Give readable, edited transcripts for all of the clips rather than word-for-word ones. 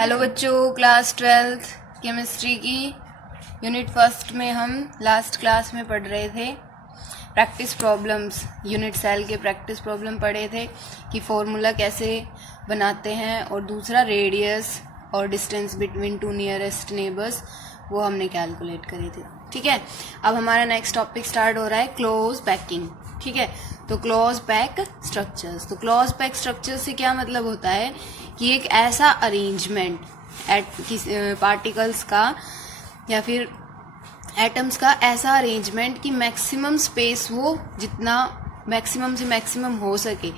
Hello बच्चों, class 12th chemistry की unit first में हम लास्ट क्लास में पढ़ रहे थे प्रैक्टिस प्रॉब्लम्स। यूनिट सेल के प्रैक्टिस प्रॉब्लम पढ़े थे कि फॉर्मूला कैसे बनाते हैं, और दूसरा रेडियस और distance between two nearest neighbours, वो हमने कैलकुलेट करे थे। ठीक है, अब हमारा नेक्स्ट टॉपिक स्टार्ट हो रहा है क्लोज पैकिंग। ठीक है, तो क्लोज पैक स्ट्रक्चर्स। तो क्लोज पैक स्ट्रक्चर्स से क्या मतलब होता है कि एक ऐसा अरेंजमेंट पार्टिकल्स का या फिर एटम्स का ऐसा अरेंजमेंट कि मैक्सिमम स्पेस वो जितना मैक्सिमम से मैक्सिमम हो सके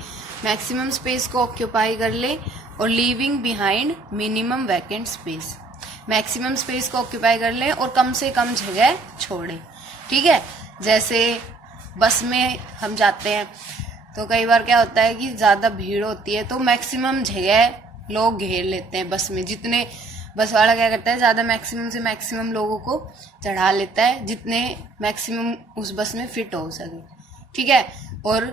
मैक्सिमम स्पेस को ऑक्यूपाई कर ले, और leaving behind minimum vacant space. Maximum space को ऑक्यूपाई कर ले और कम से कम जगह छोड़े। ठीक है, जैसे बस में हम जाते हैं तो कई बार क्या होता है कि ज़्यादा भीड़ होती है तो मैक्सिमम जगह लोग घेर लेते हैं बस में। जितने बस वाला क्या करता है, ज़्यादा मैक्सिमम से मैक्सिमम लोगों को चढ़ा लेता है जितने मैक्सिमम उस बस में फिट हो सके। ठीक है, और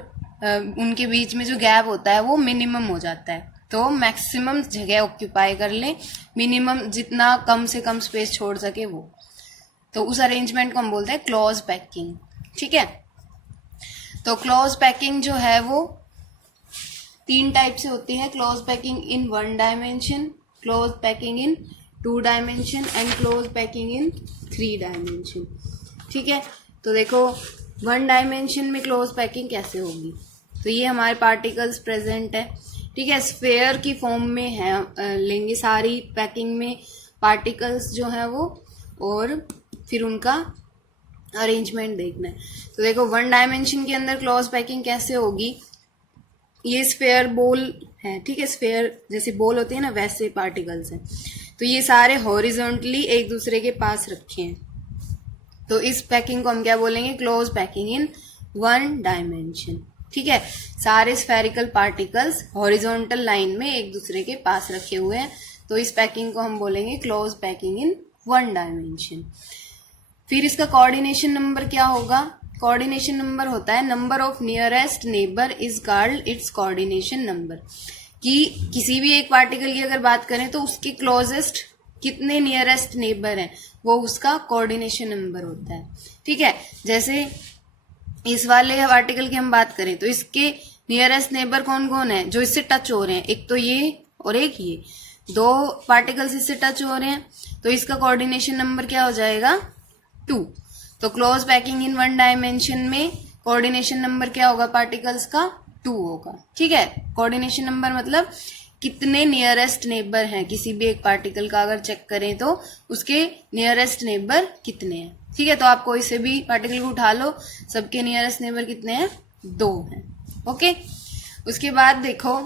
उनके बीच में जो गैप होता है वो मिनिमम हो जाता है, तो मैक्सिमम जगह ऑक्यूपाई कर ले, मिनिमम जितना कम से कम स्पेस छोड़ सके वो। तो उस अरेंजमेंट को हम बोलते हैं क्लोज पैकिंग। ठीक है, तो क्लोज पैकिंग जो है वो 3 टाइप से होती है। Close packing in 1 dimension, close packing in 2 dimension and close packing in 3 dimension. ठीक है, तो देखो 1 डायमेंशन में क्लोज पैकिंग कैसे होगी। तो ये हमारे पार्टिकल्स प्रेजेंट है। ठीक है, स्फेयर की फॉर्म में है, लेंगे सारी पैकिंग में पार्टिकल्स जो है वो, और फिर उनका अरेंजमेंट देखना है। तो देखो 1 डायमेंशन के अंदर क्लोज पैकिंग कैसे होगी। ये स्फेयर बॉल है। ठीक है, स्फेयर जैसे बॉल होते हैं ना, वैसे पार्टिकल्स हैं। तो ये सारे हॉरिजॉन्टली एक दूसरे के पास रखे हैं, तो इस पैकिंग को हम क्या बोलेंगे, क्लोज पैकिंग इन 1 डायमेंशन। ठीक है, सारे स्फेरिकल पार्टिकल्स हॉरिजॉन्टल लाइन में एक दूसरे के पास रखे हुए हैं, तो इस पैकिंग को हम बोलेंगे क्लोज पैकिंग इन 1 डायमेंशन। फिर इसका कोऑर्डिनेशन नंबर क्या होगा। कोऑर्डिनेशन नंबर होता है number of nearest neighbour is called its coordination number. कि किसी भी एक पार्टिकल की अगर बात करें तो उसके क्लोजेस्ट कितने नियरेस्ट नेबर हैं, वो उसका कोऑर्डिनेशन नंबर होता है। ठीक है, जैसे इस वाले पार्टिकल की हम बात करें तो इसके नियरेस्ट नेबर कौन कौन है जो इससे टच हो रहे हैं, एक तो ये और एक ये, 2 पार्टिकल्स इससे टच हो रहे हैं, तो इसका कोऑर्डिनेशन नंबर क्या हो जाएगा, 2। तो क्लोज पैकिंग इन 1 डायमेंशन में कोऑर्डिनेशन नंबर क्या होगा पार्टिकल्स का, 2 होगा। ठीक है, कोऑर्डिनेशन नंबर मतलब कितने नियरेस्ट नेबर हैं किसी भी एक पार्टिकल का, अगर चेक करें तो उसके नियरेस्ट नेबर कितने हैं। ठीक है, तो आप कोई से भी पार्टिकल को उठा लो, सबके नियरेस्ट नेबर कितने हैं, 2 हैं। ओके, उसके बाद देखो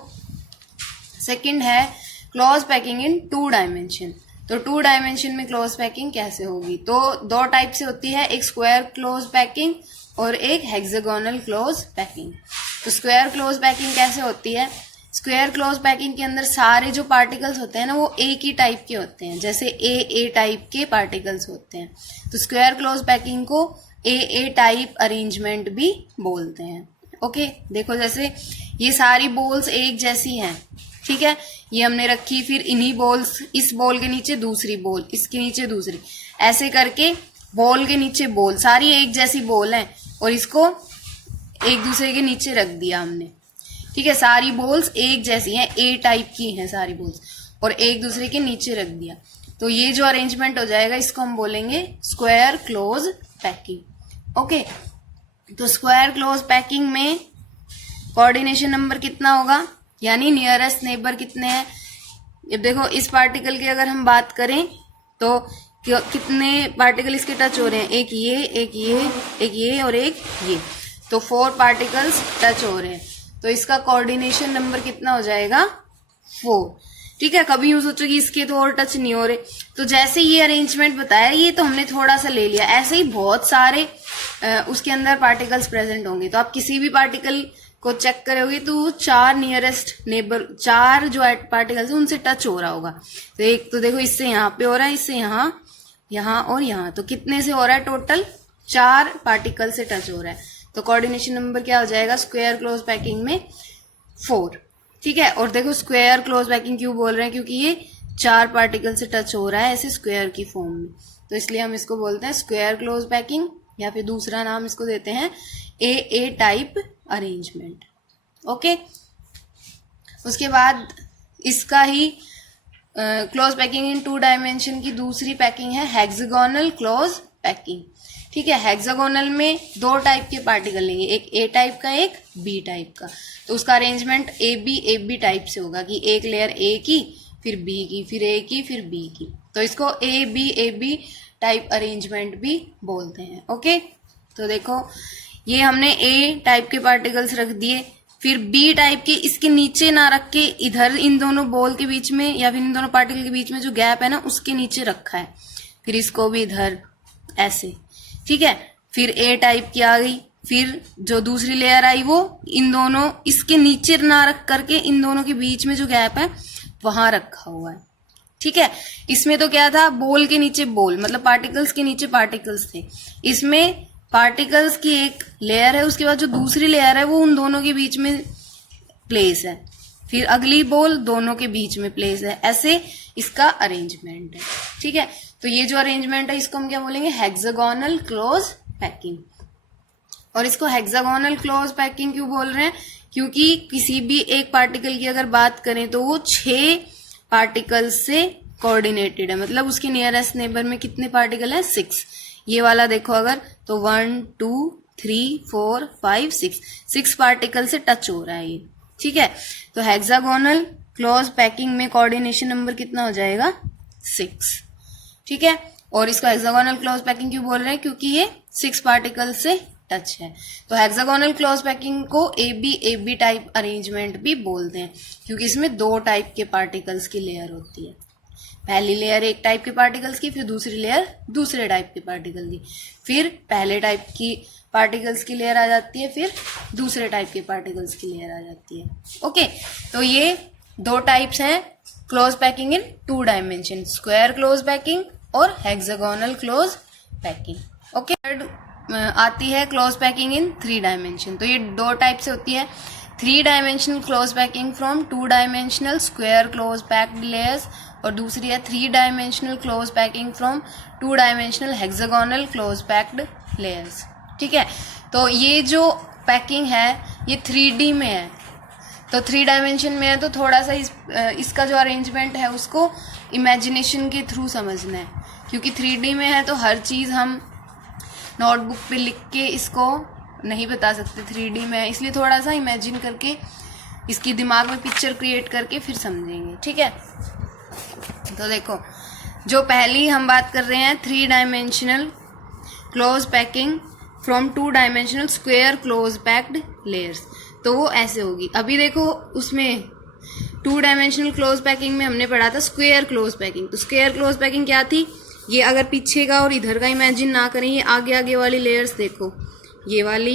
सेकंड है क्लोज पैकिंग इन 2 डायमेंशन। तो 2 डायमेंशन में क्लोज पैकिंग कैसे होगी, तो 2 टाइप से होती है, एक स्क्वायर क्लोज पैकिंग और एक हेक्सागोनल क्लोज पैकिंग। तो स्क्वायर क्लोज पैकिंग कैसे होती है, स्क्वायर क्लोज पैकिंग के अंदर सारे जो पार्टिकल्स होते हैं ना वो एक ही टाइप के होते हैं, जैसे ए टाइप के पार्टिकल्स होते हैं। तो स्क्वायर क्लोज पैकिंग को ए टाइप अरेंजमेंट भी बोलते हैं। ओके, देखो जैसे ये सारी बॉल्स एक जैसी हैं। ठीक है, ये हमने रखी, फिर इन्हीं बॉल्स, इस बॉल के नीचे दूसरी बॉल, इसके नीचे दूसरी, ऐसे करके बॉल के नीचे बॉल, सारी एक जैसी बॉल है, और इसको एक दूसरे के नीचे रख दिया हमने। ठीक है, सारी बॉल्स एक जैसी हैं, ए टाइप की हैं सारी बॉल्स, और एक दूसरे के नीचे रख दिया, तो ये जो अरेंजमेंट हो जाएगा इसको हम बोलेंगे स्क्वायर क्लोज पैकिंग। ओके, तो स्क्वायर क्लोज पैकिंग में कोऑर्डिनेशन नंबर कितना होगा, यानी नियरेस्ट नेबर कितने हैं। अब देखो इस पार्टिकल की अगर हम बात करें तो कितने पार्टिकल इसके टच हो रहे हैं, एक ये, एक ये, एक ये और एक ये, तो 4 पार्टिकल्स टच हो रहे हैं, तो इसका कोऑर्डिनेशन नंबर कितना हो जाएगा, 4। ठीक है, कभी यूं सोचो कि इसके तो और टच नहीं हो रहे, तो जैसे ये अरेंजमेंट बताया ये तो हमने थोड़ा सा ले लिया, ऐसे ही बहुत सारे उसके अंदर पार्टिकल्स प्रेजेंट होंगे। तो आप किसी भी पार्टिकल को चेक करोगे तो 4 नियरेस्ट नेबर, 4 जो पार्टिकल्स है उनसे टच हो रहा होगा। तो एक तो देखो इससे यहाँ पे हो रहा है, इससे यहाँ, यहाँ और यहाँ, तो कितने से हो रहा है, टोटल 4 पार्टिकल से टच हो रहा है। तो कोऑर्डिनेशन नंबर क्या हो जाएगा स्क्वायर क्लोज पैकिंग में, 4। ठीक है, और देखो स्क्वायर क्लोज पैकिंग क्यों बोल रहे हैं, क्योंकि ये 4 पार्टिकल से टच हो रहा है ऐसे स्क्वायर की फॉर्म में, तो इसलिए हम इसको बोलते हैं स्क्वायर क्लोज पैकिंग, या फिर दूसरा नाम इसको देते हैं ए टाइप अरेंजमेंट। ओके, उसके बाद इसका ही क्लोज पैकिंग इन 2 डायमेंशन की दूसरी पैकिंग है हेक्सागोनल क्लोज पैकिंग। ठीक है, हेक्सागोनल में 2 टाइप के पार्टिकल लेंगे, एक ए टाइप का एक बी टाइप का, तो उसका अरेंजमेंट ए बी टाइप से होगा कि एक लेयर ए की, फिर बी की, फिर ए की, फिर बी की, तो इसको ए बी टाइप अरेंजमेंट भी बोलते हैं। ओके, तो देखो ये हमने ए टाइप के पार्टिकल्स रख दिए, फिर बी टाइप के इसके नीचे ना रख के इधर इन दोनों बॉल के बीच में या फिर इन दोनों पार्टिकल के बीच में जो गैप है ना उसके नीचे रखा है, फिर इसको भी इधर ऐसे। ठीक है, फिर ए टाइप की आ गई, फिर जो दूसरी लेयर आई वो इन दोनों इसके नीचे ना रख करके इन दोनों के बीच में जो गैप है वहां रखा हुआ है। ठीक है, इसमें तो क्या था, बॉल के नीचे बॉल मतलब पार्टिकल्स के नीचे पार्टिकल्स थे, इसमें पार्टिकल्स की एक लेयर है, उसके बाद जो दूसरी लेयर है वो उन दोनों के बीच में प्लेस है, फिर अगली बॉल दोनों के बीच में प्लेस है, ऐसे इसका अरेंजमेंट है। ठीक है, तो ये जो अरेंजमेंट है इसको हम क्या बोलेंगे, हेक्सागोनल क्लोज पैकिंग। और इसको हेक्सागोनल क्लोज पैकिंग क्यों बोल रहे हैं, क्योंकि किसी भी एक पार्टिकल की अगर बात करें तो वो 6 पार्टिकल से कोऑर्डिनेटेड है, मतलब उसके नियरेस्ट नेबर में कितने पार्टिकल है, 6। ये वाला देखो अगर तो 1 2 3 4 5 6 पार्टिकल से टच हो रहा है ये। ठीक है, तो हेक्सागोनल क्लोज पैकिंग में कोऑर्डिनेशन नंबर कितना हो जाएगा, 6। ठीक है, और इसको हेक्सागोनल क्लोज पैकिंग क्यों बोल रहे हैं, क्योंकि ये 6 पार्टिकल से टच है। तो हेक्सागोनल क्लोज पैकिंग को ए बी टाइप अरेंजमेंट भी बोलते हैं, क्योंकि इसमें 2 टाइप के पार्टिकल्स की लेयर होती है, पहली लेयर एक टाइप के पार्टिकल्स की, फिर दूसरी लेयर दूसरे टाइप के पार्टिकल की, फिर पहले टाइप की पार्टिकल्स की लेयर आ जाती है, फिर दूसरे टाइप के पार्टिकल्स की लेयर आ जाती है। ओके, तो ये 2 टाइप्स हैं close packing in 2 dimension, square close packing और हेक्सागोनल क्लोज पैकिंग। ओके, आती है क्लोज पैकिंग इन 3 डायमेंशन, तो ये 2 टाइप से होती है, 3 dimensional close packing from 2 dimensional square close packed layers, और दूसरी है 3 dimensional close packing from 2 dimensional hexagonal close packed layers. ठीक है, तो ये जो पैकिंग है ये 3D में है, तो 3 डायमेंशन में है, तो थोड़ा सा इसका जो अरेंजमेंट है उसको इमेजिनेशन के थ्रू समझना है, क्योंकि 3D में है तो हर चीज़ हम नोटबुक पे लिख के इसको नहीं बता सकते, 3D में है इसलिए थोड़ा सा इमेजिन करके इसकी दिमाग में पिक्चर क्रिएट करके फिर समझेंगे। ठीक है, तो देखो जो पहली हम बात कर रहे हैं 3 dimensional close packing from 2 dimensional square close packed layers, तो वो ऐसे होगी। अभी देखो उसमें 2 डायमेंशनल क्लोज पैकिंग में हमने पढ़ा था स्क्वायर क्लोज पैकिंग, तो स्क्वायर क्लोज पैकिंग क्या थी, ये अगर पीछे का और इधर का इमेजिन ना करें, ये आगे आगे वाली लेयर्स देखो, ये वाली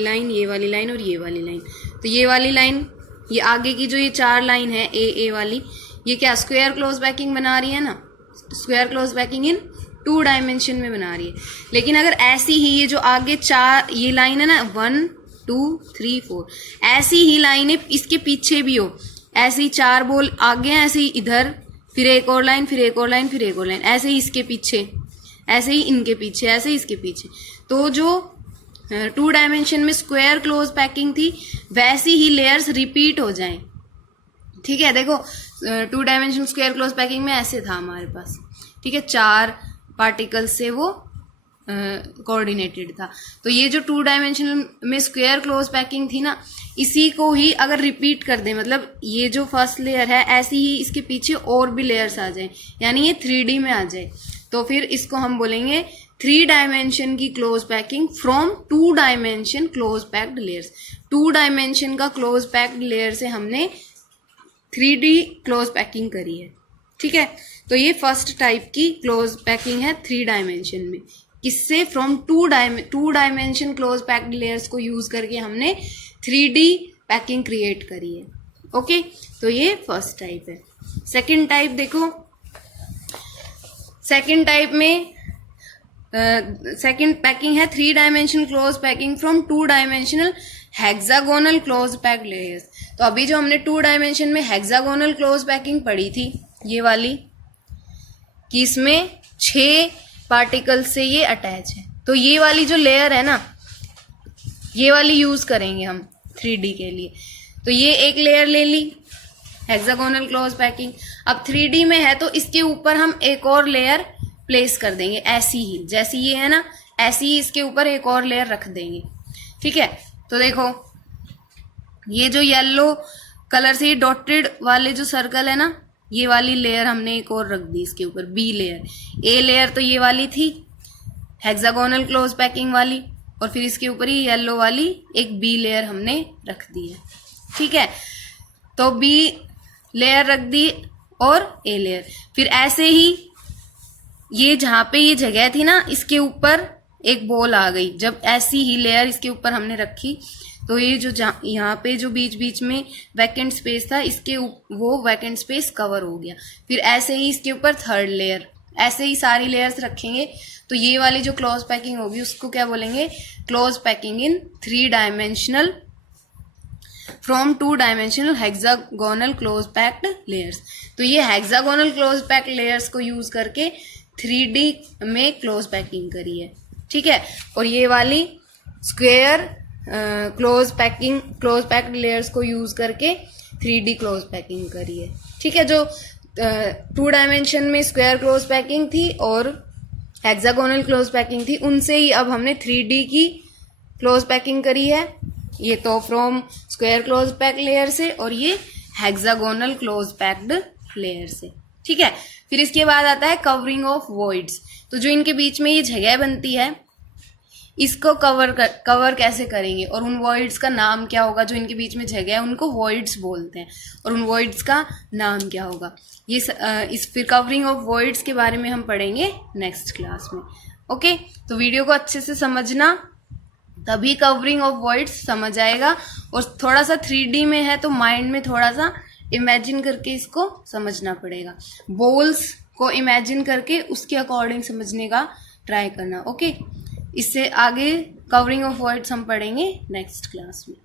लाइन, ये वाली लाइन और ये वाली लाइन, तो ये वाली लाइन, ये आगे की जो ये 4 लाइन है ए वाली, ये क्या स्क्वायर क्लोज पैकिंग बना रही है ना, square close packing in 2 dimension में बना रही है। लेकिन अगर ऐसी ही ये जो आगे 4 ये लाइन है ना 1 2 3 4, ऐसी ही लाइनें इसके पीछे भी हो, ऐसे ही 4 बॉल आगे हैं, ऐसे ही इधर, फिर एक और लाइन, फिर एक और लाइन, फिर एक और लाइन, ऐसे ही इसके पीछे, ऐसे ही इनके पीछे, ऐसे ही इसके पीछे, तो जो 2 डायमेंशन में स्क्वायर क्लोज पैकिंग थी वैसी ही लेयर्स रिपीट हो जाएं। ठीक है, देखो 2 डायमेंशन स्क्वायर क्लोज पैकिंग में ऐसे था हमारे पास, ठीक है, 4 पार्टिकल से वो कोऑर्डिनेटेड था, तो ये जो 2 डायमेंशन में स्क्वायर क्लोज पैकिंग थी ना, इसी को ही अगर रिपीट कर दें, मतलब ये जो फर्स्ट लेयर है ऐसी ही इसके पीछे और भी लेयर्स आ जाए, यानी ये 3D में आ जाए, तो फिर इसको हम बोलेंगे 3 डायमेंशन की close packing from 2 dimension close packed layers. 2 dimension का क्लोज पैक्ड लेयर से हमने 3D क्लोज पैकिंग करी है। ठीक है, तो ये फर्स्ट टाइप की क्लोज पैकिंग है 3 डायमेंशन में, किससे, from 2 dimension close packed layers को यूज करके हमने 3D पैकिंग क्रिएट करी है। ओके, तो ये फर्स्ट टाइप है। सेकंड टाइप देखो, सेकंड टाइप में सेकंड पैकिंग है 3 dimension close packing from 2 dimensional hexagonal close packed layers. तो अभी जो हमने 2 डायमेंशन में हेक्सागोनल क्लोज पैकिंग पढ़ी थी ये वाली, कि इसमें 6 पार्टिकल से ये अटैच है। तो ये वाली जो लेयर है ना, ये वाली यूज करेंगे हम 3D के लिए। तो ये एक लेयर ले ली, हेक्सागोनल क्लोज पैकिंग। अब 3D में है तो इसके ऊपर हम एक और लेयर प्लेस कर देंगे, ऐसी ही जैसी ये है ना, ऐसी ही इसके ऊपर एक और लेयर रख देंगे। ठीक है, तो देखो ये जो येलो कलर से डॉटेड वाले जो सर्कल है ना, ये वाली लेयर हमने एक और रख दी इसके ऊपर, बी लेयर। ए लेयर तो ये वाली थी हेक्सागोनल क्लोज पैकिंग वाली, और फिर इसके ऊपर ही येलो वाली एक बी लेयर हमने रख दी है। ठीक है, तो बी लेयर रख दी और ए लेयर। फिर ऐसे ही ये जहां पे ये जगह थी ना, इसके ऊपर एक बॉल आ गई। जब ऐसी ही लेयर इसके ऊपर हमने रखी तो ये जो यहाँ पे जो बीच बीच में वैकेंट स्पेस था, इसके वो वैकेंट स्पेस कवर हो गया। फिर ऐसे ही इसके ऊपर थर्ड लेयर, ऐसे ही सारी लेयर्स रखेंगे। तो ये वाली जो क्लोज पैकिंग होगी उसको क्या बोलेंगे? Close packing in 3 dimensional from 2 dimensional hexagonal close packed layers. तो ये हेक्सागोनल क्लोज पैक्ड लेयर्स को यूज करके 3D में क्लोज पैकिंग करी है। ठीक है, और ये वाली स्क्वायर क्लोज पैक्ड लेयर्स को यूज करके 3D क्लोज पैकिंग करी है। ठीक है, जो 2 डायमेंशन में स्क्वायर क्लोज पैकिंग थी और हेक्सागोनल क्लोज पैकिंग थी, उनसे ही अब हमने 3D की क्लोज पैकिंग करी है। ये तो from square close packed layer से, और ये हेक्सागोनल क्लोज पैक्ड लेयर से। ठीक है, फिर इसके बाद आता है कवरिंग ऑफ वॉइड्स। तो जो इनके बीच में ये जगह बनती है, इसको कवर कैसे करेंगे, और उन वॉइड्स का नाम क्या होगा? जो इनके बीच में जगह है उनको वॉइड्स बोलते हैं, और उन वॉइड्स का नाम क्या होगा? ये इस फिर कवरिंग ऑफ वॉइड्स के बारे में हम पढ़ेंगे नेक्स्ट क्लास में। ओके, तो वीडियो को अच्छे से समझना, तभी कवरिंग ऑफ वॉइड्स समझ आएगा। और थोड़ा सा 3D में है तो माइंड में थोड़ा सा इमेजिन करके इसको समझना पड़ेगा। बॉल्स को इमेजिन करके उसके अकॉर्डिंग समझने का ट्राई करना। ओके, इससे आगे कवरिंग ऑफ वर्ड्स हम पढ़ेंगे नेक्स्ट क्लास में।